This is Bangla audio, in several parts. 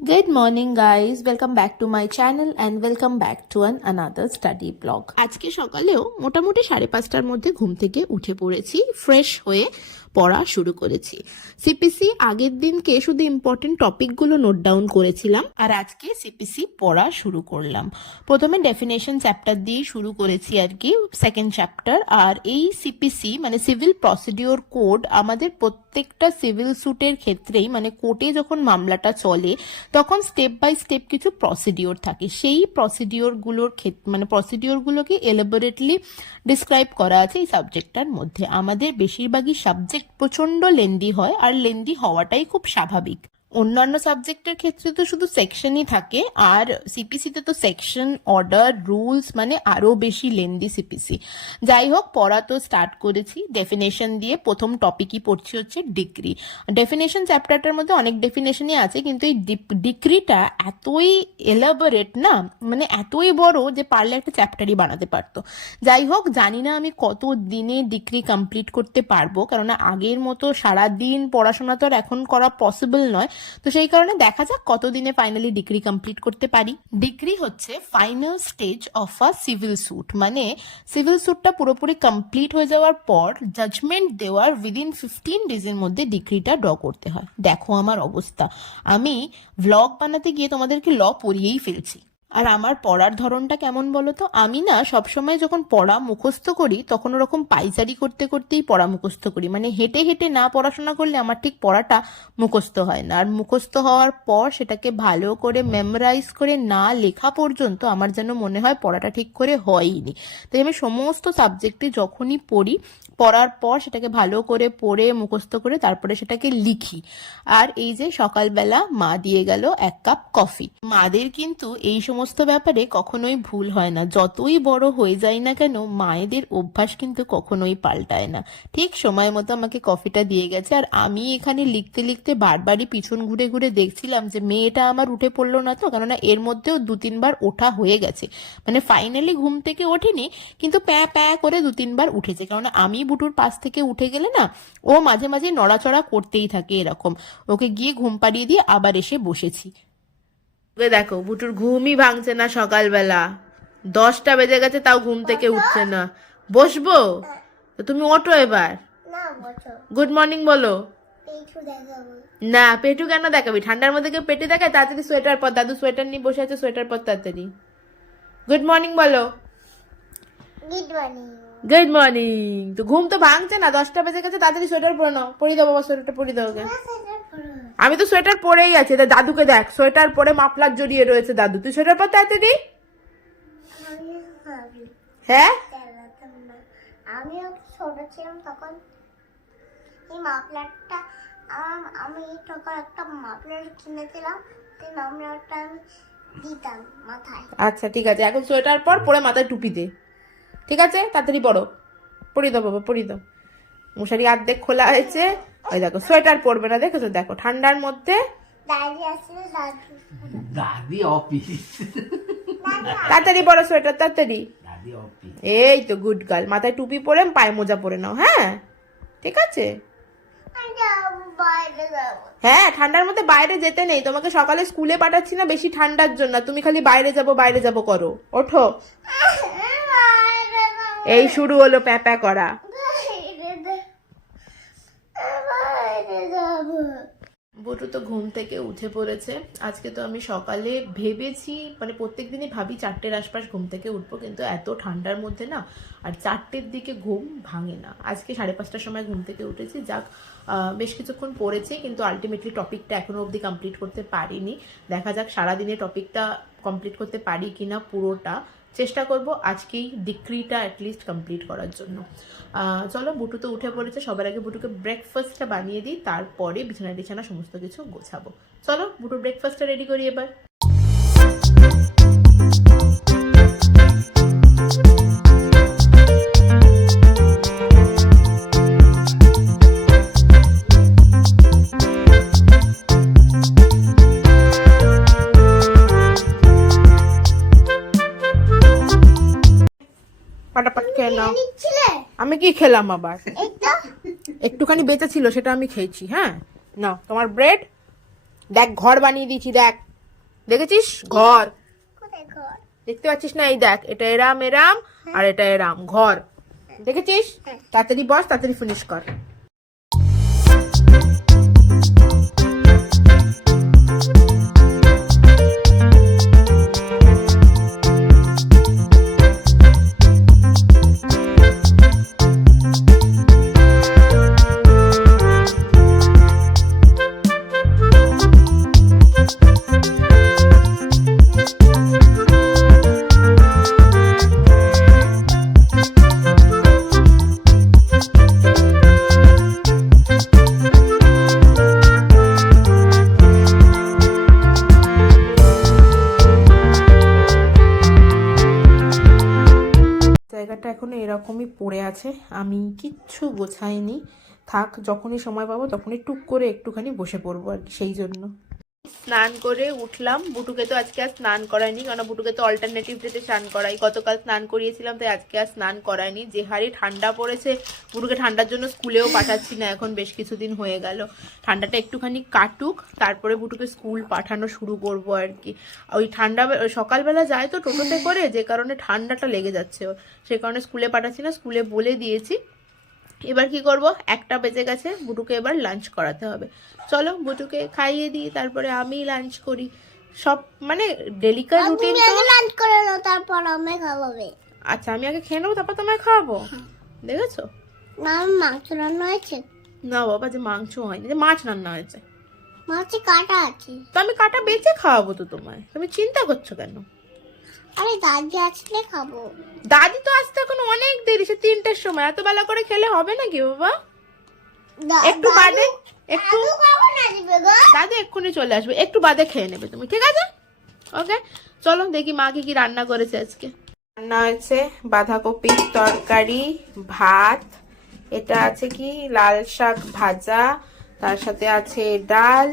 Good morning guys, welcome back to my channel and welcome back to another study blog. আজকে সকালেও মোটামুটি 5:30টার মধ্যে ঘুম থেকে উঠে পড়েছি, ফ্রেশ হয়ে পড়া শুরু করেছি। সিপিসি আগের দিনকে শুধু ইম্পর্টেন্ট টপিকগুলো নোট ডাউন করেছিলাম আর আজকে সিপিসি পড়া শুরু করলাম। প্রথমে ডেফিনেশন চ্যাপ্টার দিয়ে শুরু করেছি আর কি, সেকেন্ড চ্যাপ্টার। আর এই সিপিসি মানে সিভিল প্রসিডিওর কোড আমাদের প্রত্যেকটা সিভিল স্যুটের ক্ষেত্রেই মানে কোর্টে যখন মামলাটা চলে তখন স্টেপ বাই স্টেপ কিছু প্রসিডিওর থাকে, সেই প্রসিডিওরগুলোর মানে প্রসিডিওরগুলোকে এলাবোরেটলি ডিসক্রাইব করা আছে এই সাবজেক্টটার মধ্যে। আমাদের বেশিরভাগই সাবজেক্ট প্রচন্ড লেন্দি হয় আর লেন্দি হওয়াটাই খুব স্বাভাবিক। অন্যান্য সাবজেক্টের ক্ষেত্রে তো শুধু সেকশনই থাকে, আর সিপিসিতে তো সেকশন, অর্ডার, রুলস মানে আরো বেশি লেন্দি সিপিসি। যাই হোক, পড়া তো স্টার্ট করেছি ডেফিনেশন দিয়ে। প্রথম টপিকই পড়ছি হচ্ছে ডিক্রি। ডেফিনেশন চ্যাপ্টারটার মধ্যে অনেক ডেফিনেশনই আছে, কিন্তু এই ডিক্রিটা এতই এলাবোরেট না, মানে এতই বড় যে পারলে একটা চ্যাপ্টারই বানাতে পারতো। যাই হোক, জানি না আমি কত দিনে ডিগ্রি কমপ্লিট করতে পারবো, কেননা আগের মতো সারাদিন পড়াশোনা তো আর এখন করা পসিবল নয়। তো সেই কারণে দেখা যাক কতদিনে ফাইনালি ডিগ্রি কমপ্লিট করতে পারি। ডিগ্রি হচ্ছে final stage of a civil sweet, মানে সিভিল স্যুটটা পুরোপুরি কমপ্লিট হয়ে যাওয়ার পর জাজমেন্ট দেওয়ার উইদিন 15 ডেজের মধ্যে ডিগ্রিটা ড্র করতে হয়। দেখো আমার অবস্থা, আমি ভ্লগ বানাতে গিয়ে তোমাদেরকে ল পড়িয়েই ফেলছি। আর আমার পড়ার ধরনটা কেমন বলো তো, আমি না সবসময় যখন পড়া মুখস্থ করি তখন ওরকম পাইচারি করতে করতেই পড়া মুখস্থ করি, মানে হেঁটে হেঁটে না পড়াশোনা করলে আমার ঠিক পড়াটা মুখস্থ হয় না। আর মুখস্থ হওয়ার পর সেটাকে ভালো করে মেমোরাইজ করে না লেখা পর্যন্ত আমার যেন মনে হয় পড়াটা ঠিক করে হয়ইনি। তাই আমি সমস্ত সাবজেক্টে যখনই পড়ি, পড়ার পর সেটাকে ভালো করে পড়ে মুখস্থ করে তারপরে সেটাকে লিখি। আর এই যে সকালবেলা মা দিয়ে গেল 1 কাপ কফি। মাদের কিন্তু এই সমস্ত ব্যাপারে কখনোই ভুল হয় না, যতই বড় হয়ে যায় না কেন মায়েদের অভ্যাস কিন্তু কখনোই পাল্টায় না। ঠিক সময় মতো আমাকে কফিটা দিয়ে গেছে, আর আমি এখানে লিখতে লিখতে বারবারই পিছন ঘুরে ঘুরে দেখছিলাম যে মেয়েটা আমার উঠে পড়লো না তো, কেননা এর মধ্যেও 2-3 বার ওঠা হয়ে গেছে, মানে ফাইনালি ঘুম থেকে ওঠেনি কিন্তু প্যাঁ প্যাঁ করে 2-3 বার উঠেছে। কেননা আমি বুটুর পাশ থেকে উঠে গেলে না ও মাঝে মাঝে নড়াচড়া করতেই থাকে এরকম। ওকে গিয়ে ঘুম পাড়িয়ে দিয়ে আবার এসে বসেছি। দেখো বুটুর ঘুমই ভাঙছে না, সকালবেলা 10টা বেজে গেছে তাও ঘুম থেকে উঠছে না। বসবো তো তুমি ওঠো এবার, গুড মর্নিং বলো। না, পেটু কেন দেখাবি? ঠান্ডার মধ্যে কেউ পেটে দেখায়? তাড়াতাড়ি সোয়েটার পর, দাদু সোয়েটার নিয়ে বসে আছে, সোয়েটার পর তাড়াতাড়ি। গুড মর্নিং বলো। Good morning. Good morning. তো ঘুম তো ভাঙছে না, 10টা বেজে গেছে, তাড়াতাড়ি সোয়েটার পরে নাও। পরিয়ে দাও বাবা, সোয়েটারটা পরিয়ে দাও ওকে। আমি তো সোয়েটার পরেই আছি, দাদুকে দেখ সোয়েটার পরে মাফলার জড়িয়ে রয়েছে দাদু। তুই সোয়েটার পর তাড়াতাড়ি। হ্যাঁ, আমি ছোট ছিলাম তখন এই মাফলারটা আমি তখন একটা মাফলার কিনেছিলাম, সেই মাফলারটা আমি দিতাম মাথায়। আচ্ছা ঠিক আছে, এখন সোয়েটার পর পরে মাথায় টুপি দে, ঠিক আছে? তাড়াতাড়ি পরো, পরিয়ে দাও বাবা, পরিয়ে দাও। মশারি অর্ধেক খোলা হয়েছে, ওই দেখো সোয়েটার পরবে না, দেখেছো? দেখো ঠান্ডার মধ্যে দাদি আসলে দাদি অফিস, তাড়াতাড়ি পরো সোয়েটার, তাড়াতাড়ি। দাদি অফিস। এই তো গুড গার্ল, মাথায় টুপি পরে পায়ে মোজা পরে নাও, হ্যাঁ ঠিক আছে? বাইরে যাবো। হ্যাঁ, ঠান্ডার মধ্যে বাইরে যেতে নেই, তোমাকে সকালে স্কুলে পাঠাচ্ছি না বেশি ঠান্ডার জন্য, তুমি খালি বাইরে যাবো বাইরে যাবো করো। ওঠো, এই শুরু হলো প্যাঁ প্যাঁ করা। বুটু তো ঘুম থেকে উঠে পড়েছে। আজকে তো আমি সকালে ভেবেছি, মানে প্রত্যেকদিনই ভাবি 4টের আশপাশ ঘুম থেকে উঠবো, কিন্তু এত ঠান্ডার মধ্যে না আর 4টের দিকে ঘুম ভাঙে না। আজকে 5:30টার সময় ঘুম থেকে উঠেছি। যাক, বেশ কিছুক্ষণ পড়েছি, কিন্তু আলটিমেটলি টপিকটা এখনো অবধি কমপ্লিট করতে পারিনি। দেখা যাক সারাদিনে টপিকটা কমপ্লিট করতে পারি কিনা পুরোটা। চেষ্টা করব আজকেই ডিগ্রিটা অ্যাটলিস্ট কমপ্লিট করার জন্য। চলো, বুটু তো উঠে পড়েছে, সবার আগে বুটুকে ব্রেকফাস্টটা বানিয়ে দিই, তারপরে বিছানা টিছানা সমস্ত কিছু গোছাবো। চলো বুটুর ব্রেকফাস্টটা রেডি করি এবার। পাটাপাট খেয়ে নাও। আমি কি খেলাম আবার? একটুখানি বেঁচে ছিল, সেটা আমি খেয়েছি। হ্যাঁ নাও তোমার ব্রেড। দেখ ঘর বানিয়ে দিয়েছি, দেখ দেখেছিস ঘর, কোথায় ঘর? দেখতে পাচ্ছিস না? এই দেখ, এটা এরাম এরাম আর এটা এরাম ঘর, দেখেছিস? তাড়াতাড়ি বস, তাড়াতাড়ি ফিনিশ কর। জায়গাটা এখনো এরকমই পড়ে আছে, আমি কিচ্ছু গোছাইনি। থাক, যখনই সময় পাবো তখনই টুক করে একটুখানি বসে পড়বো আর কি। সেই জন্য স্নান করে উঠলাম। বুটুকে তো আজকে আর স্নান করায়নি, কারণ বুটুকে তো অল্টারনেটিভ ডেতে স্নান করাই। গতকাল স্নান করিয়েছিলাম, তাই আজকে আর স্নান করায়নি। যে হারে ঠান্ডা পড়েছে, বুটুকে ঠান্ডার জন্য স্কুলেও পাঠাচ্ছি না এখন, বেশ কিছুদিন হয়ে গেল। ঠান্ডাটা একটুখানি কাটুক, তারপরে বুটুকে স্কুল পাঠানো শুরু করবো আর কি। ওই ঠান্ডা সকালবেলা যায় তো টোটোতে করে, যে কারণে ঠান্ডাটা লেগে যাচ্ছে ওর, সে কারণে স্কুলে পাঠাচ্ছি না। স্কুলে বলে দিয়েছি। এবার কি করব, 1টা বেজে গেছে, বুটুকে এবার লাঞ্চ করাতে হবে। চলো বুটুকে খাইয়ে দিই, তারপরে আমি লাঞ্চ করি। সব মানে ডেলিকার রুটিন তো। তুমি লাঞ্চ করে নাও, তারপর আমি খাওয়াবে। আচ্ছা, আমি আগে খেয়ে নেবো, তারপর তোমায় খাওয়াবো। দেখেছো না, মাছ রান্না হয়েছে। না বাবা, যে মাংস হয়নি, যে মাছ রান্না হয়েছে। মাছে কাটা আছে। তো আমি কাটা বেঁচে খাওয়াবো তো তোমায়, তুমি চিন্তা করছো কেন? আরে দাদি আসলে খাবো। দাদি তো আসতে এখন অনেক দেরি, সে 3টের সময়। এত বেলা করে খেলে হবে নাকি বাবা? একটু বাদে, একটু দাদু কখন আসবে গো? দাদু এক্ষুনি চলে আসবে, একটু বাদে খেয়ে নেবে তুমি, ঠিক আছে? ওকে, চলো দেখি মা কি কি রান্না করেছে আজকে। রান্না হয়েছে বাঁধাকপির তরকারি, ভাত, এটা আছে কি লাল শাক ভাজা, তার সাথে আছে ডাল,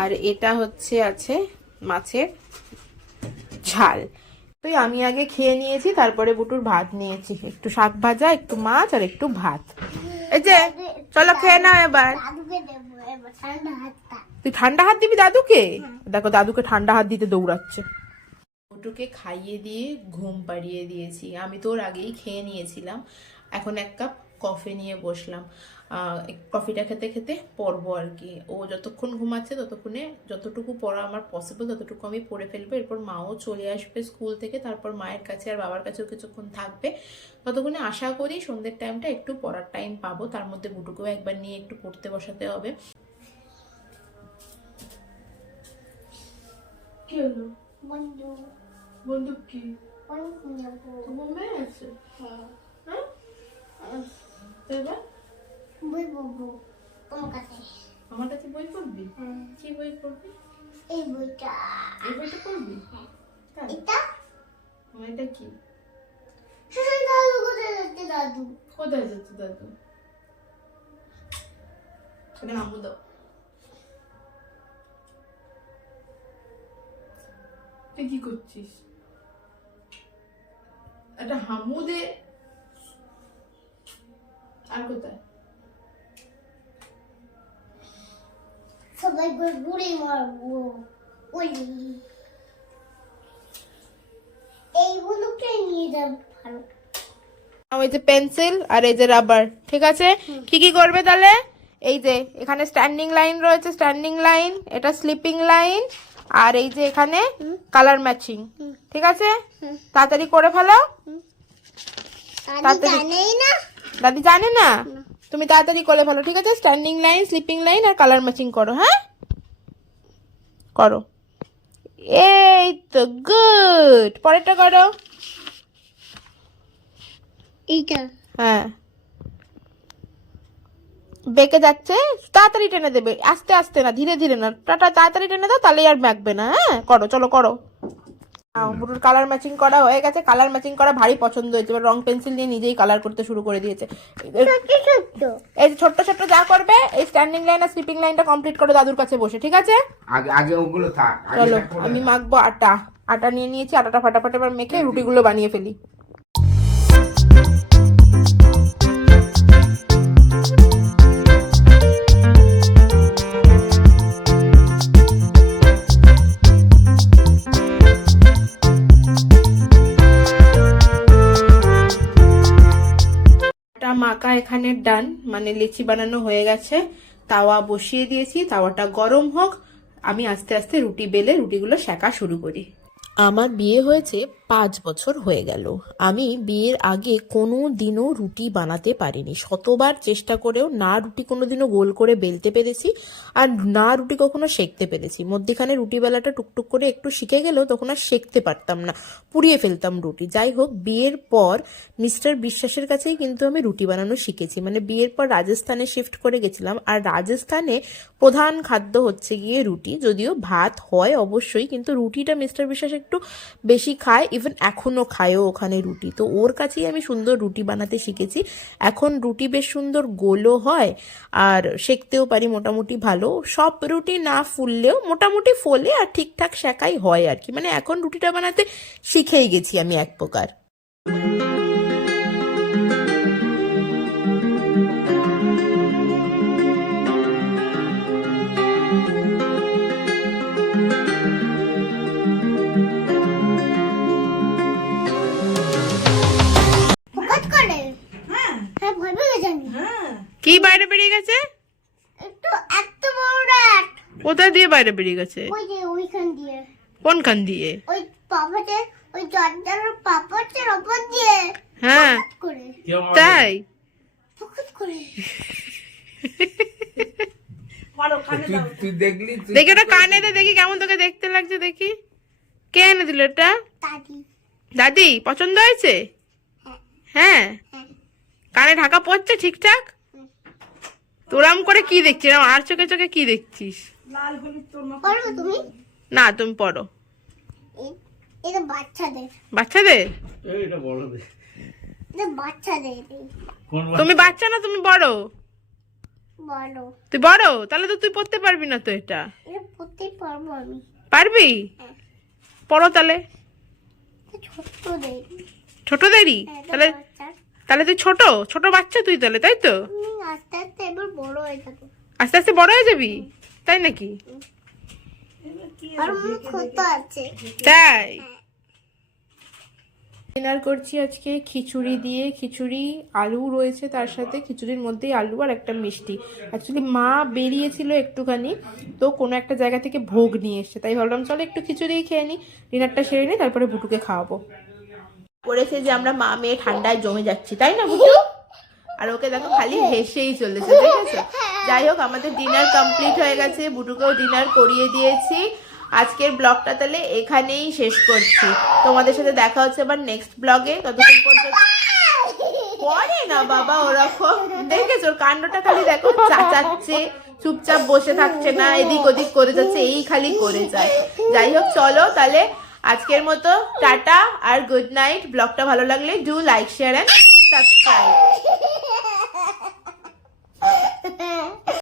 আর এটা হচ্ছে আছে মাছের ঝাল। তো আমি আগে খেয়ে নিয়েছি, তারপরে বুটুর ভাত নিয়েছি, একটু শাক ভাজা, একটু মাছ আর একটু ভাত। এই যে চলো খেয়ে নাও এবার। দাদুকে দেবো এবার ঠান্ডা হাতটা। তুই ঠান্ডা হাত দিবি দাদুকে? দেখো দাদুকে ঠান্ডা হাত দিতে দৌড়াচ্ছে। বুটুকে খাইয়ে দিয়ে ঘুম পাড়িয়ে দিয়েছি, আমি তো ওর আগেই খেয়ে নিয়েছিলাম। এখন 1 কাপ কফি নিয়ে বসলাম। কফিটা খেতে খেতে পড়বো আর কি। ও যতক্ষণ ঘুমাচ্ছে ততক্ষণে যতটুকু পড়া আমার পসিবল ততটুকু আমি পড়ে ফেলবো। এরপর মাও চলে আসবে স্কুল থেকে, তারপর মায়ের কাছে আর বাবার কাছেও কিছুক্ষণ থাকবে। ততক্ষণে আশা করি সন্ধ্যের টাইমটা একটু পড়ার টাইম পাবো। তার মধ্যে বুটুকেও একবার নিয়ে একটু পড়তে বসাতে হবে। কি হলো? বন্ধু বন্দুক কি? বন্ধু নেবো। তোমার মেয়ে আছে? হ্যাঁ, হ্যাঁ, এবার বই পড়বো তোমার কাছে। আমার কাছে বই পড়বি? কি বই পড়বি? এই বইটা। এই বইটা পড়বি? তাই? এটা এটা কি? দাদু কোথায় যাচ্ছে? দাদু কোথায় যাচ্ছে দাদু? এটা হামু দাও। তুই কি করছিস? এটা হামু দে। আর কোথায়? সবাই ঘুরে মারবো। ওই এই বন্দুকটাই নিয়ে যাবো। ভালো, ওই যে পেন্সিল আর এই যে রাবার, ঠিক আছে? কি কি করবে তাহলে? এই যে এখানে স্ট্যান্ডিং লাইন রয়েছে, স্ট্যান্ডিং লাইন, এটা স্লিপিং লাইন, আর এই যে এখানে কালার ম্যাচিং, ঠিক আছে? তাড়াতাড়ি করে ফেলো। দাদি জানেই না। দাদি জানে না? তুমি তাড়াতাড়ি করে ফেলো, ঠিক আছে? স্ট্যান্ডিং লাইন, স্লিপিং লাইন আর কালার ম্যাচিং করো। হ্যাঁ, করো। এই তো গুড। পরেরটা করো। এইটা হ্যাঁ, বেঁকে যাচ্ছে, তাড়াতাড়ি টেনে দেবে, আস্তে আস্তে না, ধীরে ধীরে না, তাড়াতাড়ি টেনে দাও, তাহলেই আর মাখবে না। হ্যাঁ, করো, চলো করো। বুটুর কালার ম্যাচিং করা হয়ে গেছে। কালার ম্যাচিং করা ভারী পছন্দ হয়েছে, এবার রং পেন্সিল দিয়ে নিজেই কালার করতে শুরু করে দিয়েছে। এই যে ছোট্ট ছোট্ট যা করবে, এই স্ট্যান্ডিং লাইন আর স্লিপিং লাইনটা কমপ্লিট করে দাদুর কাছে বসে, ঠিক আছে? আগে আগে ওগুলো থাক। চলো আমি মাখবো আটা। আটা নিয়ে নিয়েছি, আটাটা ফাটাফাট এবার মেখে রুটিগুলো বানিয়ে ফেলি। এখানে ডান, মানে লিচি বানানো হয়ে গেছে। তাওয়া বসিয়ে দিয়েছি, তাওয়াটা গরম হোক, আমি আস্তে আস্তে রুটি বেলে রুটিগুলো সেকা শুরু করি। আমার বিয়ে হয়েছে 5 বছর হয়ে গেল। আমি বিয়ের আগে কোনো দিনও রুটি বানাতে পারিনি। শতবার চেষ্টা করেও না রুটি কোনো দিনও গোল করে বেলতে পেরেছি, আর না রুটি কখনো সেঁকতে পেরেছি। মধ্যিখানে রুটি বেলাটা টুকটুক করে একটু শিখে গেলেও তখন আর সেঁকতে পারতাম না, পুড়িয়ে ফেলতাম রুটি। যাই হোক, বিয়ের পর মিস্টার বিশ্বাসের কাছেই কিন্তু আমি রুটি বানানো শিখেছি। মানে বিয়ের পর রাজস্থানে শিফট করে গেছিলাম, আর রাজস্থানে প্রধান খাদ্য হচ্ছে গিয়ে রুটি। যদিও ভাত হয় অবশ্যই, কিন্তু রুটিটা মিস্টার বিশ্বাস একটু বেশি খায়, ইভেন এখনো খায়ও ওখানে রুটি। তো ওর কাছেই আমি সুন্দর রুটি বানাতে শিখেছি। এখন রুটি বেশ সুন্দর গোলও হয়, আর সেঁকতেও পারি মোটামুটি ভালো। সব রুটি না ফুললেও মোটামুটি ফোলে, আর ঠিকঠাক সেকাই হয় আর কি। মানে এখন রুটিটা বানাতে শিখেই গেছি আমি এক প্রকার। ফোকাস করে। হ্যাঁ ভয় পেয়ে গেছি আমি। কি বাইরে বেরিয়ে গেছে? একটু এত বড় রাত। কোথা দিয়ে বাইরে বেরিয়ে গেছে? ওই যে ওইখান দিয়ে, কোনখান দিয়ে? ওই পাপাতে, ওই জর্দার পাপাতের ওপর দিয়ে হ্যাঁ করে, তাই? ফোকাস করে। তুই দেখলি? দেখি ওটা কানে দে, দেখি কেমন তোকে দেখতে লাগছে দেখি। কে এনে দিল এটা? দাদি। দাদি পছন্দ হয়েছে? হ্যাঁ। কানে ঢাকা পড়ছে ঠিকঠাক? তোরাম করে কি দেখছিস? আর চোখে চোখে কি দেখছিস? পড়ো তুমি? না, তুমি পড়ো। এটা বাচ্চাদের, বাচ্চাদের? এটা বড়দের। এটা বাচ্চাদের। তুমি বাচ্চা না, তুমি বড়? বলো, তুই বড়, তাহলে তো তুই পড়তে পারবি না তো এটা। এটা পড়তে পারবো আমি। পারবি? পড়ো তাহলে। ছোটদের। ছোটদেরই? তাহলে বাচ্চা। তাহলে তুই ছোট ছোট বাচ্চা তুই তাহলে, তাই তো? তুমি আস্তে আস্তে এবার বড় হয়ে যাবো। আস্তে আস্তে বড় হয়ে যাবি, তাই নাকি? আর মুখ ক্ষত আছে। তাই? ডিনার করছি আজকে খিচুড়ি দিয়ে। খিচুড়ি, আলু রয়েছে তার সাথে, খিচুড়ির মধ্যেই আলু আর একটা মিষ্টি। অ্যাকচুয়ালি মা বেরিয়েছিল একটুখানি, তো কোনো একটা জায়গা থেকে ভোগ নিয়ে এসছে, তাই ভাবলাম চলো একটু খিচুড়ি খেয়ে নিই, ডিনারটা সেরে নিই, তারপরে বুটুকে খাওয়াবো। করেছে যে আমরা মা মেয়ে ঠান্ডায় জমে যাচ্ছি, তাই না বুটু? আর ওকে দেখো খালি হেসেই চলেছে, দেখেছো? যাই হোক, আমাদের ডিনার কমপ্লিট হয়ে গেছে, বুটুকেও ডিনার করিয়ে দিয়েছি। আজকের ব্লগটা তাহলে এখানেই শেষ করছি। তোমাদের সাথে দেখা হচ্ছে আবার নেক্সট ব্লগে। ততক্ষণ পর্যন্ত পরে না বাবা ওরকম, দেখেছো ওর কাণ্ডটা খালি দেখো, চাচাচ্ছে, চুপচাপ বসে থাকছে না, এদিক ওদিক করে যাচ্ছে, এই খালি করে যায়। যাই হোক, চলো তাহলে আজকের মতো টাটা আর গুড নাইট। ব্লগটা ভালো লাগলে do like, share and subscribe.